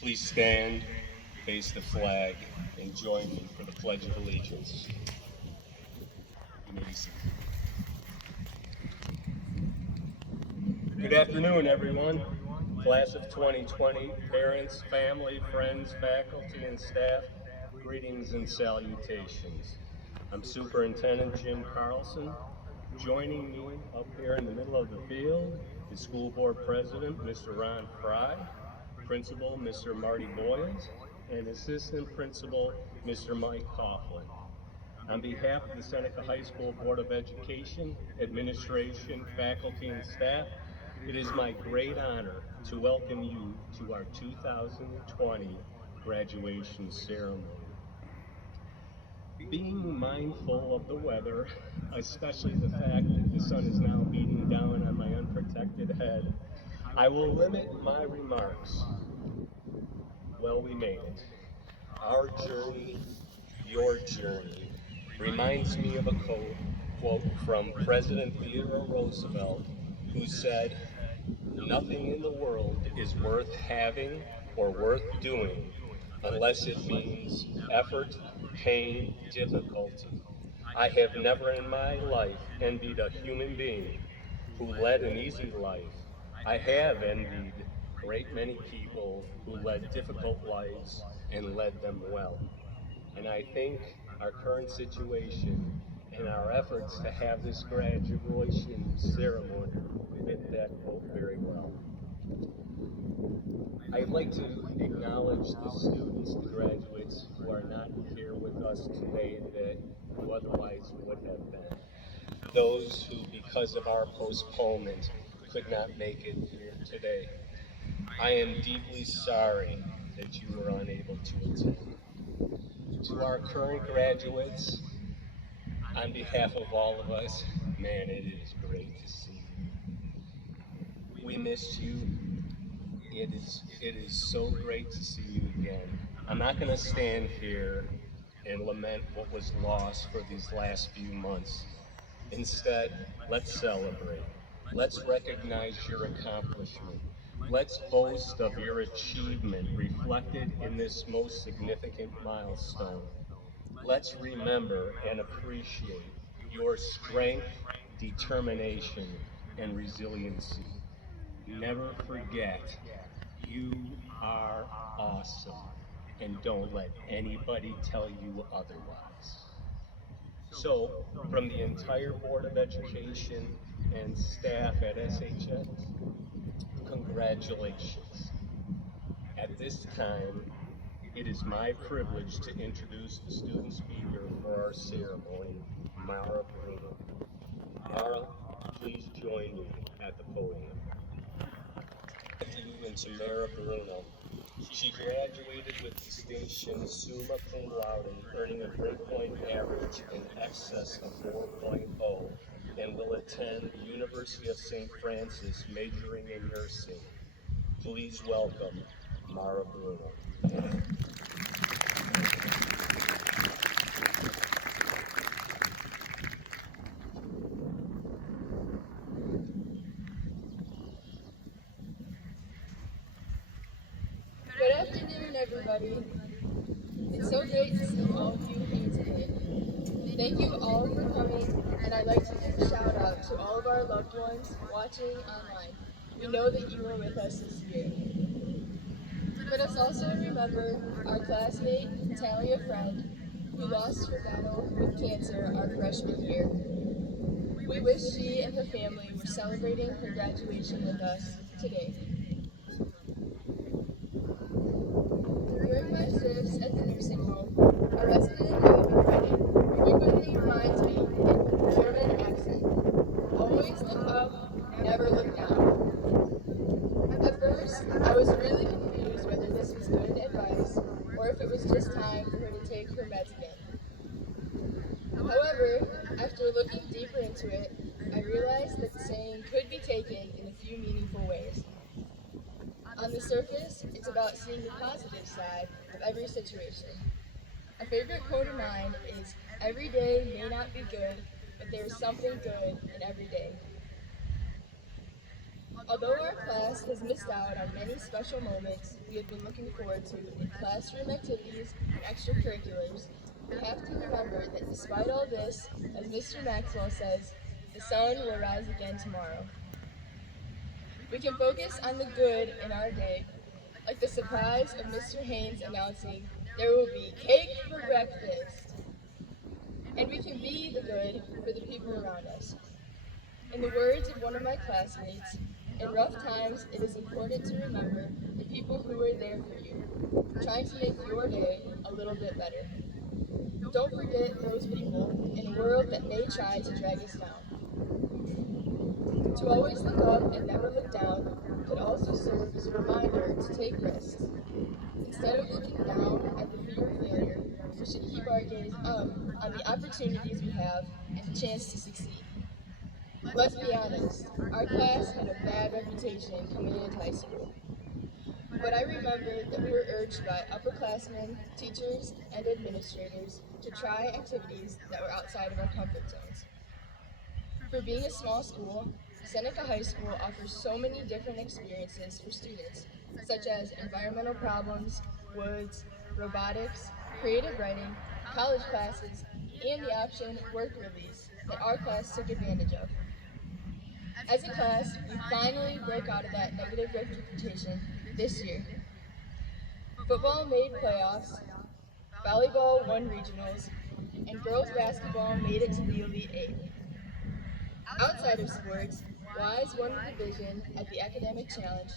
Please stand, face the flag, and join me for the Pledge of Allegiance. You may be seated. Good afternoon, everyone. Class of 2020, parents, family, friends, faculty, and staff, greetings and salutations. I'm Superintendent Jim Carlson. Joining me up here in the middle of the field is School Board President, Mr. Ron Fry, Principal, Mr. Marty Boyles, and Assistant Principal, Mr. Mike Coughlin. On behalf of the Seneca High School Board of Education, administration, faculty, and staff, it is my great honor to welcome you to our 2020 graduation ceremony. Being mindful of the weather, especially the fact that the sun is now beating down on my unprotected head, I will limit my remarks. Well, we made it. Our journey, your journey, reminds me of a quote from President Theodore Roosevelt, who said, "Nothing in the world is worth having or worth doing unless it means effort, pain, difficulty. I have never in my life envied a human being who led an easy life. I have envied a great many people who led difficult lives and led them well." And I think our current situation and our efforts to have this graduation ceremony fit that quote very well. I'd like to acknowledge the students and graduates who are not here with us today that who otherwise would have been. Those who, because of our postponement, could not make it here today. I am deeply sorry that you were unable to attend. To our current graduates, on behalf of all of us, man, it is great to see you. We missed you. It is so great to see you again. I'm not going to stand here and lament what was lost for these last few months. Instead, let's celebrate. Let's recognize your accomplishment. Let's boast of your achievement reflected in this most significant milestone. Let's remember and appreciate your strength, determination, and resiliency. Never forget, you are awesome, and don't let anybody tell you otherwise. So, from the entire Board of Education and staff at SHS, congratulations. At this time, it is my privilege to introduce the student speaker for our ceremony, Mara Bruno. Mara, please join me at the podium. And to Mara Bruno. She graduated with distinction summa cum laude, earning a grade point average in excess of 4.0, and will attend the University of St. Francis, majoring in nursing. Please welcome Mara Bruno. Good afternoon, everybody. It's so great to see all of you here today. Thank you all for coming, and I'd like to give a shout out to all of our loved ones watching online. We know that you are with us this year. Let us also remember our classmate, Talia Friend, who lost her battle with cancer our freshman year. We wish she and her family were celebrating her graduation with us today. During my shifts at the nursing home, a resident of Reading frequently reminds me in her German accent, always look up, never look down. At first, I was really confused whether this was good advice or if it was just time for her to take her meds again. However, after looking deeper into it, I realized that the saying could be taken in a few meaningful ways. On the surface, it's about seeing the positive side of every situation. A favorite quote of mine is, "Every day may not be good, but there is something good in every day." Although our class has missed out on many special moments we have been looking forward to in classroom activities and extracurriculars, we have to remember that despite all this, as Mr. Maxwell says, the sun will rise again tomorrow. We can focus on the good in our day, like the surprise of Mr. Haynes announcing there will be cake for breakfast. And we can be the good for the people around us. In the words of one of my classmates, in rough times it is important to remember the people who are there for you, trying to make your day a little bit better. Don't forget those people in a world that may try to drag us down. To always look up and never look down could also serve as a reminder to take risks. Instead of looking down at the fear of failure, we should keep our gaze up on the opportunities we have and the chance to succeed. Let's be honest, our class had a bad reputation coming into high school. But I remember that we were urged by upperclassmen, teachers, and administrators to try activities that were outside of our comfort zones. For being a small school, Seneca High School offers so many different experiences for students, such as environmental problems, woods, robotics, creative writing, college classes, and the option work release that our class took advantage of. As a class, we finally broke out of that negative reputation this year. Football made playoffs, volleyball won regionals, and girls basketball made it to the Elite Eight. Outside of sports, Wise won the division at the Academic Challenge,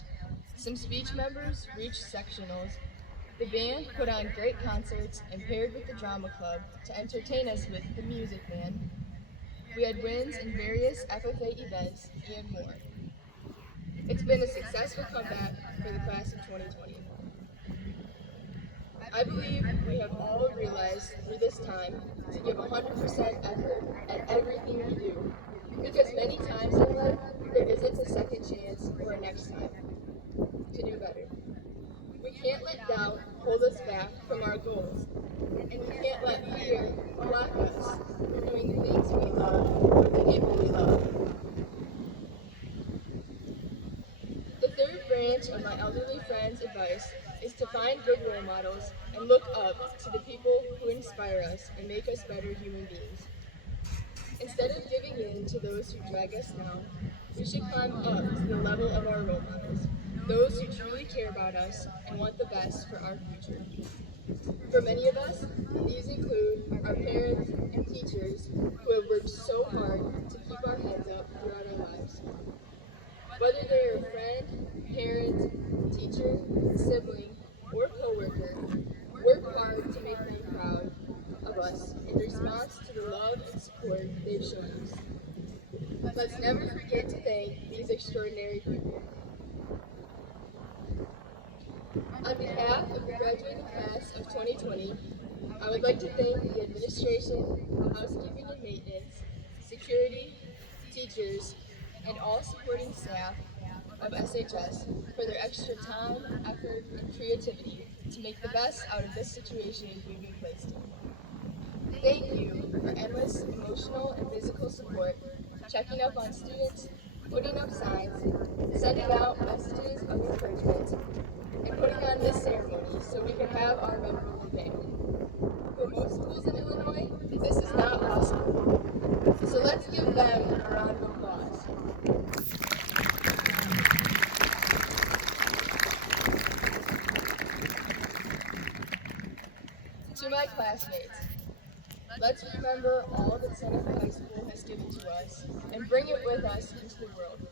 some speech members reached sectionals, the band put on great concerts and paired with the drama club to entertain us with the Music Man. We had wins in various FFA events and more. It's been a successful comeback for the class of 2020. I believe we have all realized through this time to give 100% effort at everything we do, because many times in life there isn't a second chance or a next time to do better. We can't let doubt hold us back from our goals, and we can't let fear block us from doing the things we love with the people we love. The third branch of my elderly friend's advice is to find good role models and look up to the people who inspire us and make us better human beings. Instead of giving in to those who drag us down, we should climb up to the level of our role models, those who truly care about us and want the best for our future. For many of us, these include our parents and teachers who have worked so hard to keep our heads up throughout our lives. Whether they are a friend, parent, teacher, sibling, or coworker, work hard to make them proud of us in response to the love and support they've shown us. Let's never forget to thank these extraordinary people. On behalf of the graduating class of 2020, I would like to thank the administration, housekeeping and maintenance, security, teachers, and all supporting staff of SHS for their extra time, effort, and creativity to make the best out of this situation we've been placed in. Thank you for endless emotional and physical support, checking up on students, putting up signs, sending out messages of encouragement, and putting on this ceremony so we can have our memorable day. For most schools in Illinois, this is not possible. So let's give them a round of applause. To my classmates, let's remember all that Seneca High School has given to us and bring it with us into the world.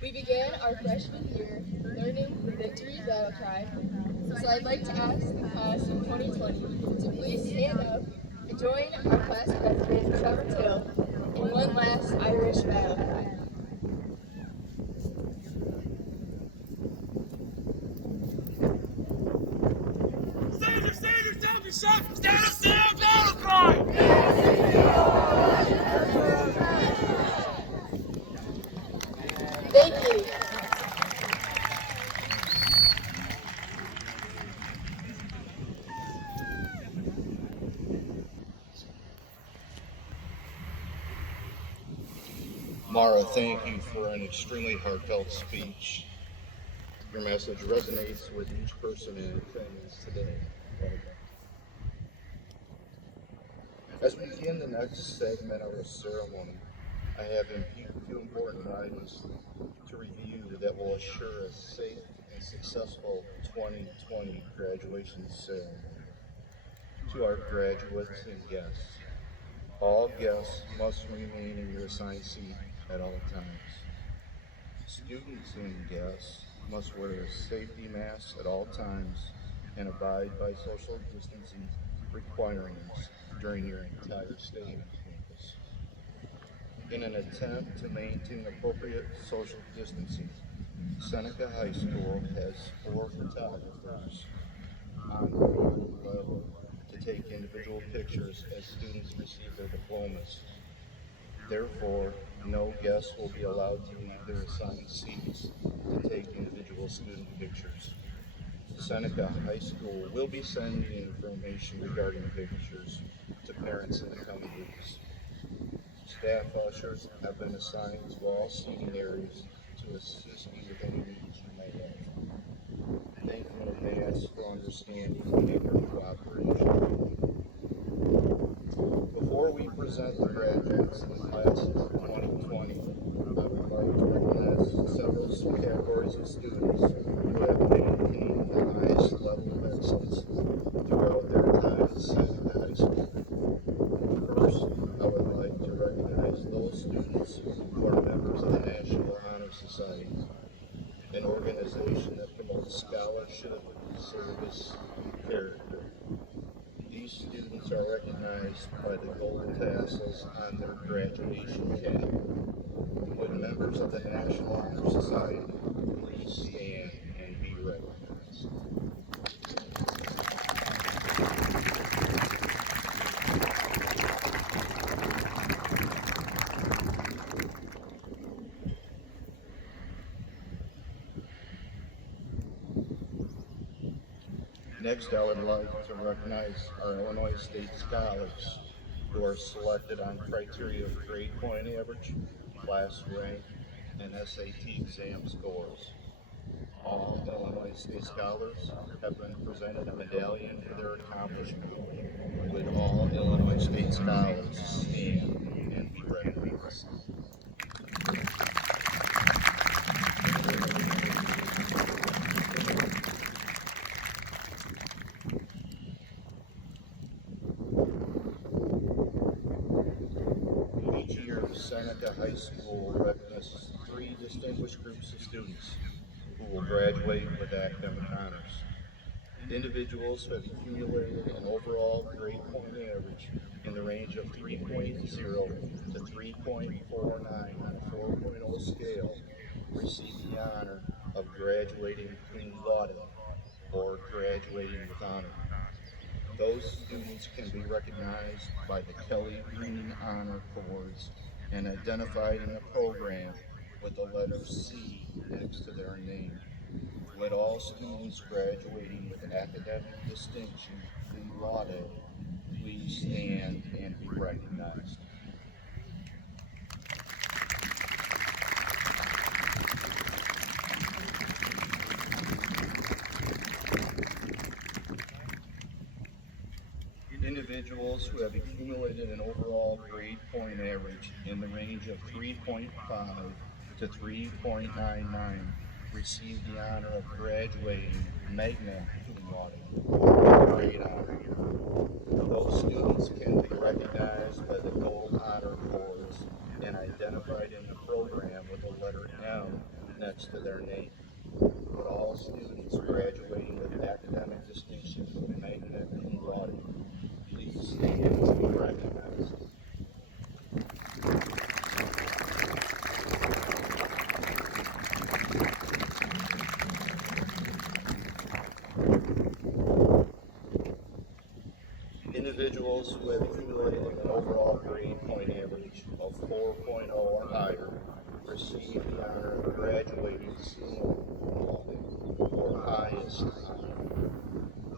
We began our freshman year learning the Victory Battle Cry, so I'd like to ask the class of 2020 to please stand up and join our class president, Trevor Till, in one last Irish battle cry. Stand up, battle cry! Thank you. Mara, thank you for an extremely heartfelt speech. Your message resonates with each person in attendance today. As we begin the next segment of our ceremony, I have a few important items to review that will assure a safe and successful 2020 graduation ceremony. To our graduates and guests, all guests must remain in your assigned seat at all times. Students and guests must wear a safety mask at all times and abide by social distancing requirements during your entire stay on campus. In an attempt to maintain appropriate social distancing, Seneca High School has 4 photographers on the field level to take individual pictures as students receive their diplomas. Therefore, no guests will be allowed to leave their assigned seats to take individual student pictures. Seneca High School will be sending information regarding pictures to parents in the coming weeks. Staff ushers have been assigned to all seating areas to assist you with any needs you may have. Thank you in advance for understanding and your cooperation. Before we present the graduates in the class of 2020, I would like to recognize several categories of students who have maintained the highest level of excellence throughout their time at Seneca High School. First, I would like to recognize those students who are members of the National Honor Society, an organization that promotes scholarship, service, and character. These students are recognized by the gold tassels on their graduation cap. Would members of the National Honor Society please stand and be recognized? Next, I would like to recognize our Illinois State Scholars who are selected on criteria of grade point average, class rank, and SAT exam scores. All Illinois State Scholars have been presented a medallion for their accomplishment. Would all Illinois State Scholars stand and be recognized? Each year, Seneca High School recognizes 3 distinguished groups of students who will graduate with academic honors. Individuals who have accumulated an overall grade point average in the range of 3.0 to 3.49 on a 4.0 scale receive the honor of graduating cum laude, or graduating with honor. Those students can be recognized by the Kelly Green Honor Cords and identified in the program with the letter C next to their name. Would all students graduating with academic distinction cum laude please stand and be recognized? Individuals who have accumulated an overall grade point average in the range of 3.5 to 3.99 receive the honor of graduating magna cum laude, grade honor. next to their name. But all students graduating with academic distinction and magna cum laude, please stand and be recognized. Individuals who have accumulated an overall grade point average of 4.0 or higher receive the honor of graduating summa cum laude, or highest honor.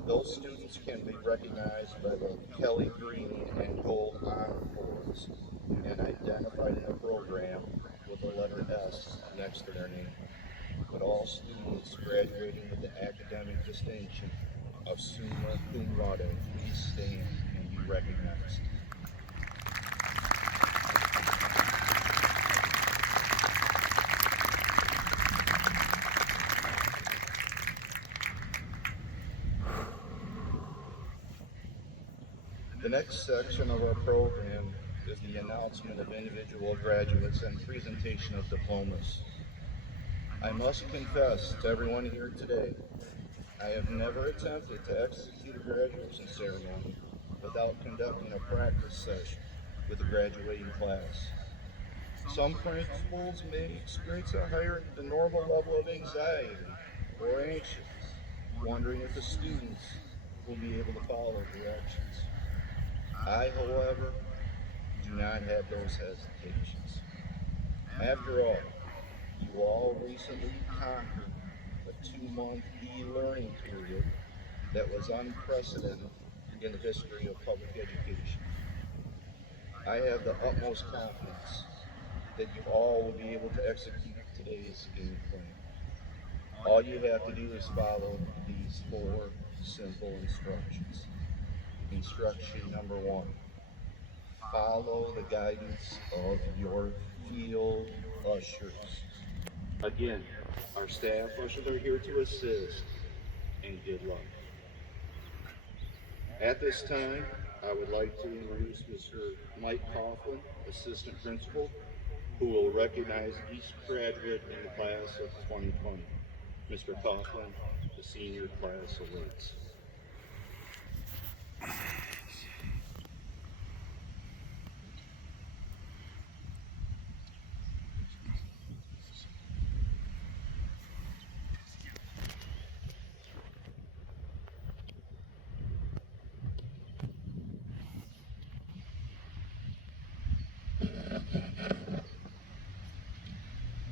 Those students can be recognized by the Kelly Green and Gold Honor Cords and identified in the program with the letter S next to their name. But all students graduating with the academic distinction of summa cum laude, please stand and be recognized. The next section of our program is the announcement of individual graduates and presentation of diplomas. I must confess to everyone here today, I have never attempted to execute a graduation ceremony without conducting a practice session with the graduating class. Some principals may experience a higher than normal level of anxiety or anxious, wondering if the students will be able to follow directions. I, however, do not have those hesitations. After all, you all recently conquered a 2-month e-learning period that was unprecedented in the history of public education. I have the utmost confidence that you all will be able to execute today's game plan. All you have to do is follow these 4 simple instructions. Instruction number 1, follow the guidance of your field ushers. Again, our staff ushers are here to assist, and good luck. At this time, I would like to introduce Mr. Mike Coughlin, Assistant Principal, who will recognize each graduate in the class of 2020. Mr. Coughlin, the senior class awaits.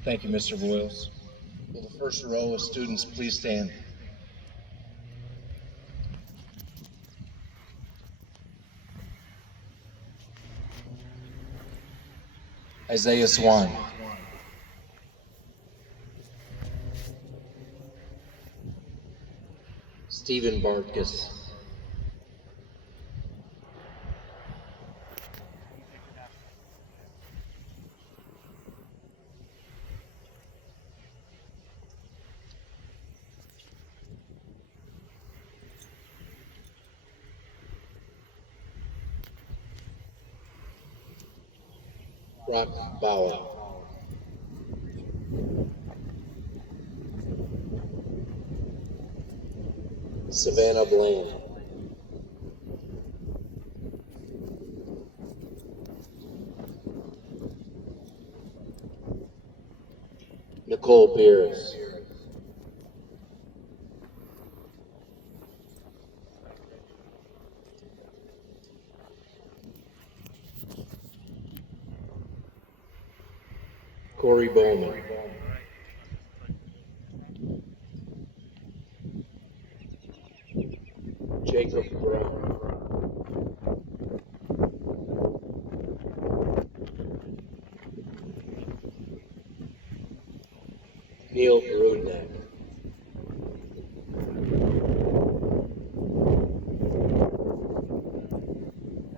Thank you, Mr. Boyles. Will the first row of students please stand? Isaiah Swan. Stephen Bartkus. Brock Bauer. Savannah Bland. Nicole Beers. Corey Bowman. Jacob Brown. Neil Brudnek.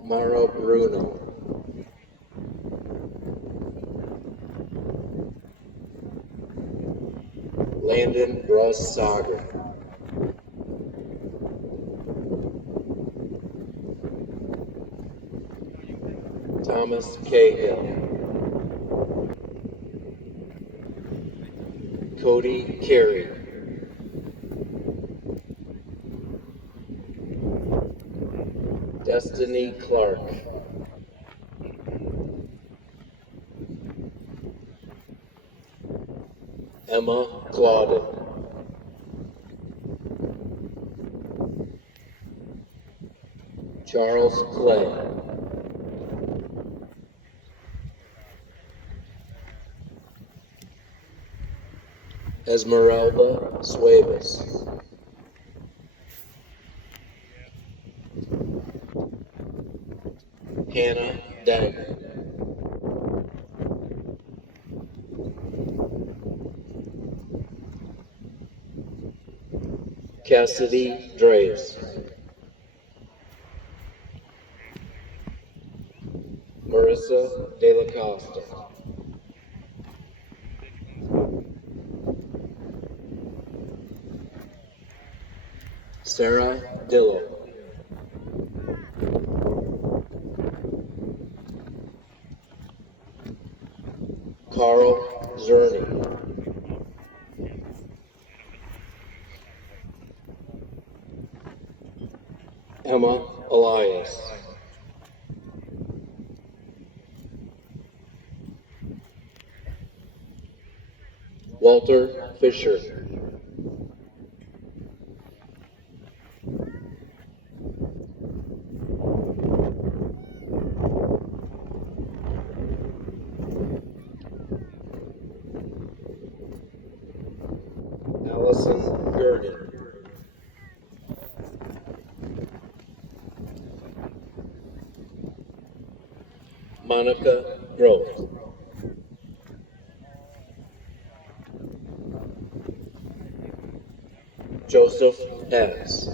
Mara Bruno. Landon Russ Sager. Thomas Cahill. Cody Carey. Destiny Clark. Emma Claudin. Charles Clay. Esmeralda Suevas. Hannah Deng. Cassidy Draves. Marissa De La Costa. Sarah Dillo. Carl Zerny. Emma Elias. Walter Fisher. Allison Gurney. Monica Groth. Joseph Hess.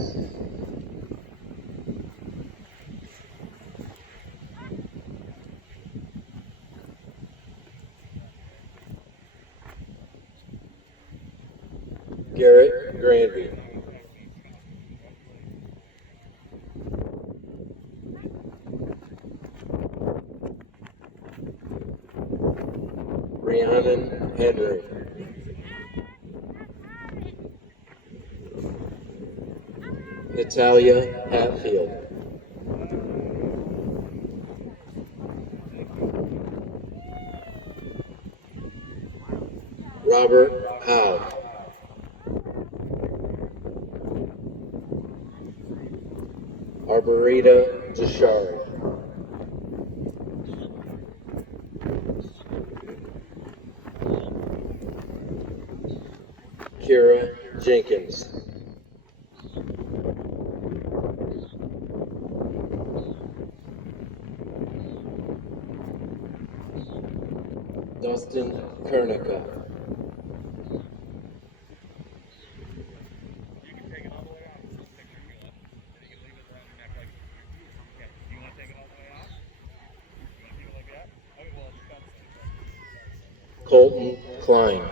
Garrett Granby. Rhiannon Henry. Natalia Hatfield. Robert Howe. Arborita Deshard. Kira Jenkins. Dustin Kernica. Colton Klein.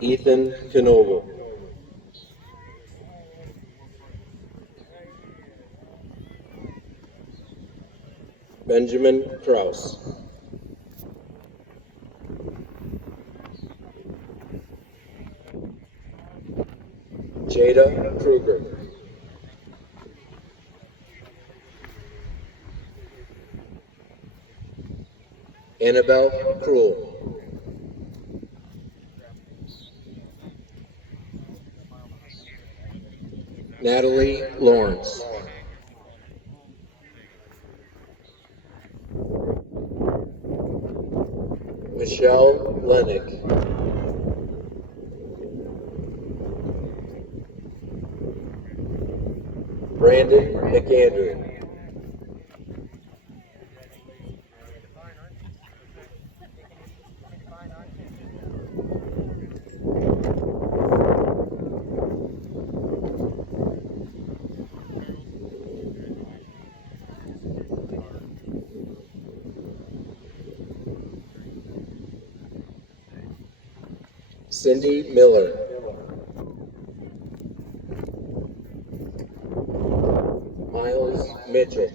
Ethan Knoble. Benjamin Kraus. Jada Kruger. Annabelle Krull. Natalie Lawrence. Michelle Lennick. Brandon McAndrew. Cindy Miller. Miles Mitchell.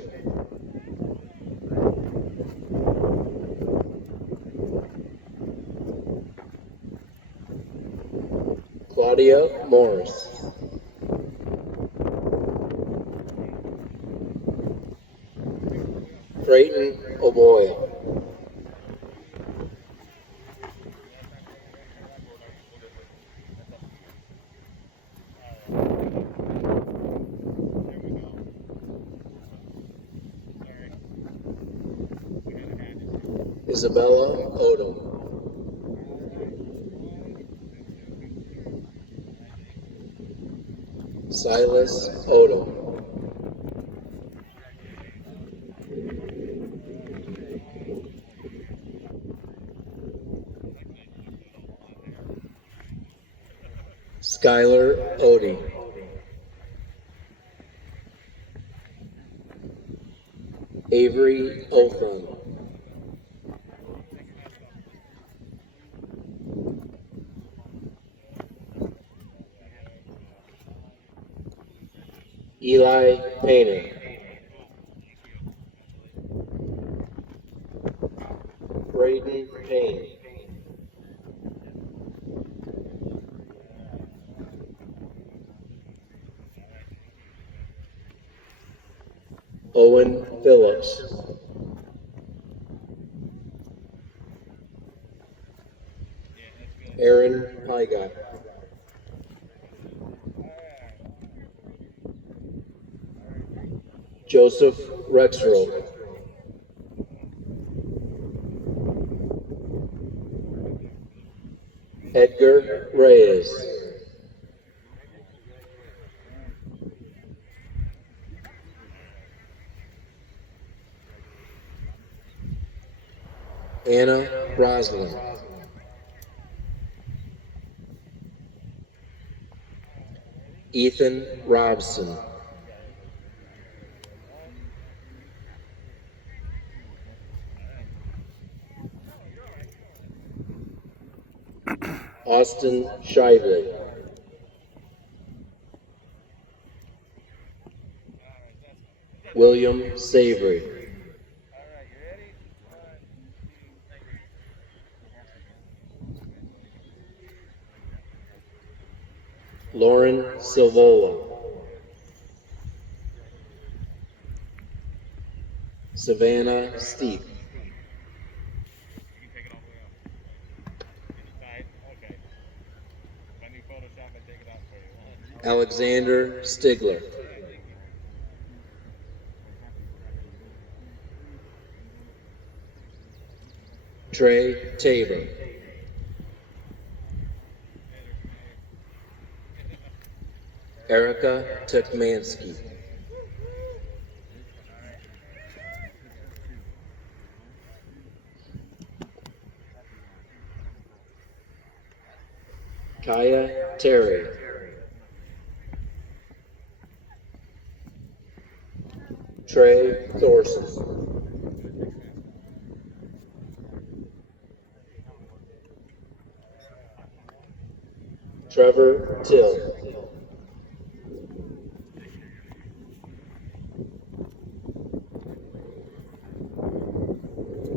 Claudia Morris. Creighton O'Boy. Isabella Odom. Silas Odom. Skylar Odie. Avery Otham. Eli Painter. Braden Payne. Owen Phillips. Aaron Pyga. Joseph Rexroth. Edgar Reyes. Anna Broslin. Ethan Robson. Austin Shively. William Savory. Lauren Silvola. Savannah Steep. Alexander Stigler. Trey Tabor. Erica Tukmansky. Kaya Terry. Trey Thorson. Trevor Till.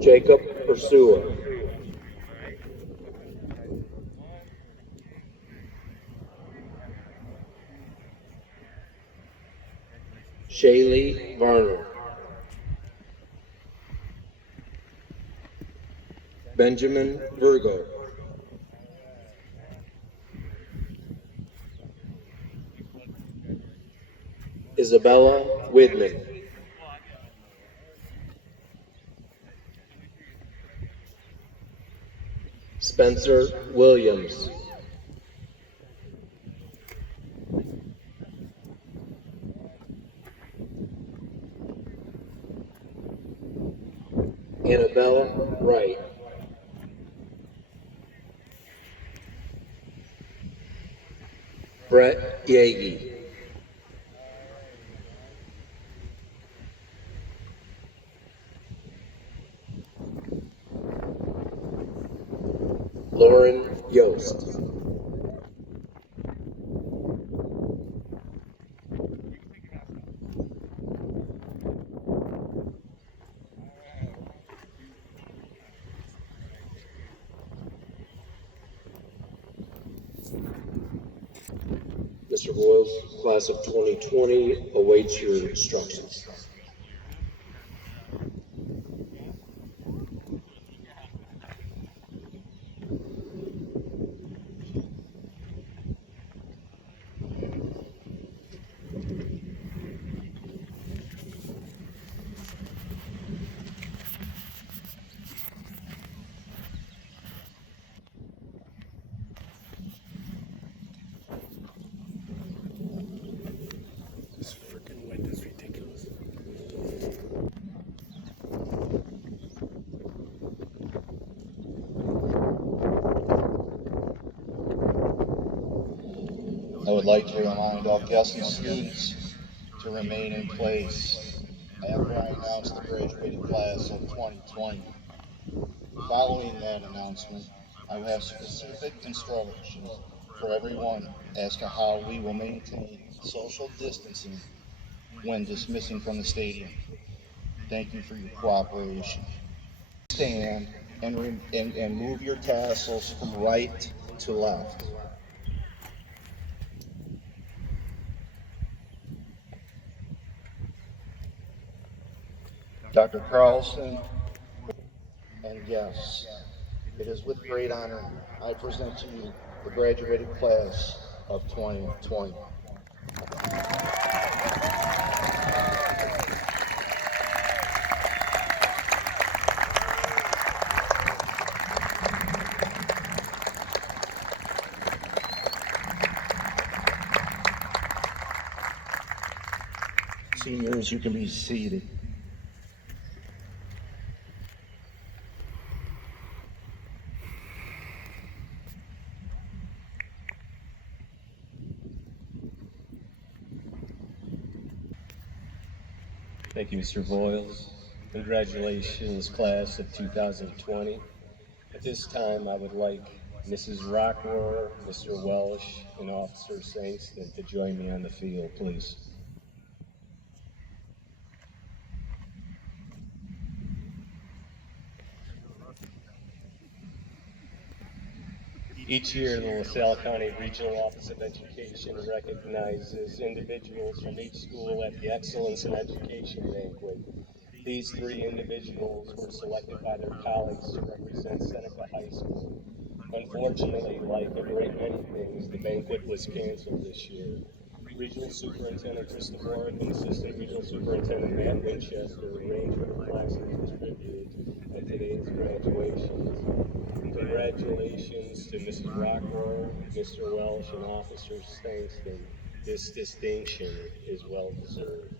Jacob Ursua. Shaylee Varner. Benjamin Virgo. Isabella Widman. Spencer Williams. Annabella Wright. Brett Yagi. Lauren Yost. Mr. Boyles, class of 2020 awaits your instructions. I would like to remind all guests and students to remain in place after I announce the graduating class of 2020. Following that announcement, I will have specific instructions for everyone as to how we will maintain social distancing when dismissing from the stadium. Thank you for your cooperation. Stand and move your tassels from right to left. Dr. Carlson, and yes, it is with great honor I present to you the graduating class of 2020. Seniors, you can be seated. Thank you, Mr. Boyles. Congratulations, class of 2020. At this time, I would like Mrs. Rockroar, Mr. Welsh, and Officer Sangston to join me on the field, please. Each year, the LaSalle County Regional Office of Education recognizes individuals from each school at the Excellence in Education banquet. These 3 individuals were selected by their colleagues to represent Seneca High School. Unfortunately, like a great many things, the banquet was canceled this year. Regional Superintendent Krista Bork and Assistant Regional Superintendent Matt Winchester arranged for the classes distributed at today's graduations. Congratulations to Mrs. Rockroar, Mr. Welsh, and Officer Stangston. This distinction is well deserved.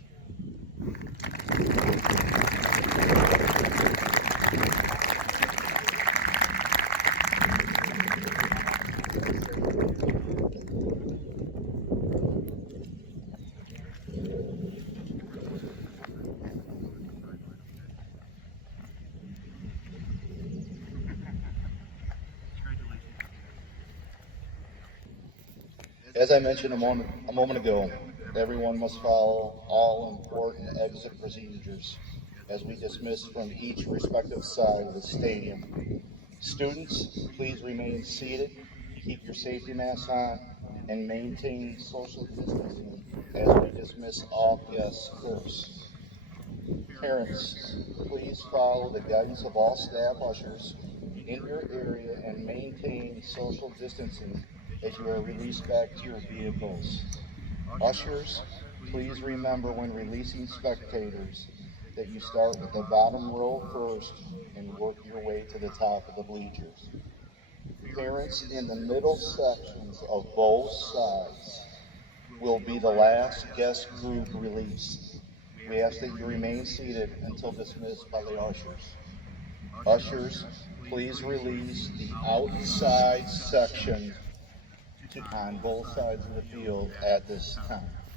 As I mentioned a moment ago, everyone must follow all important exit procedures as we dismiss from each respective side of the stadium. Students, please remain seated, keep your safety masks on, and maintain social distancing as we dismiss all guests first. Parents, please follow the guidance of all staff ushers in your area and maintain social distancing as you are released back to your vehicles. Ushers, please remember when releasing spectators that you start with the bottom row first and work your way to the top of the bleachers. Parents in the middle sections of both sides will be the last guest group released. We ask that you remain seated until dismissed by the ushers. Ushers, please release the outside section on both sides of the field at this time.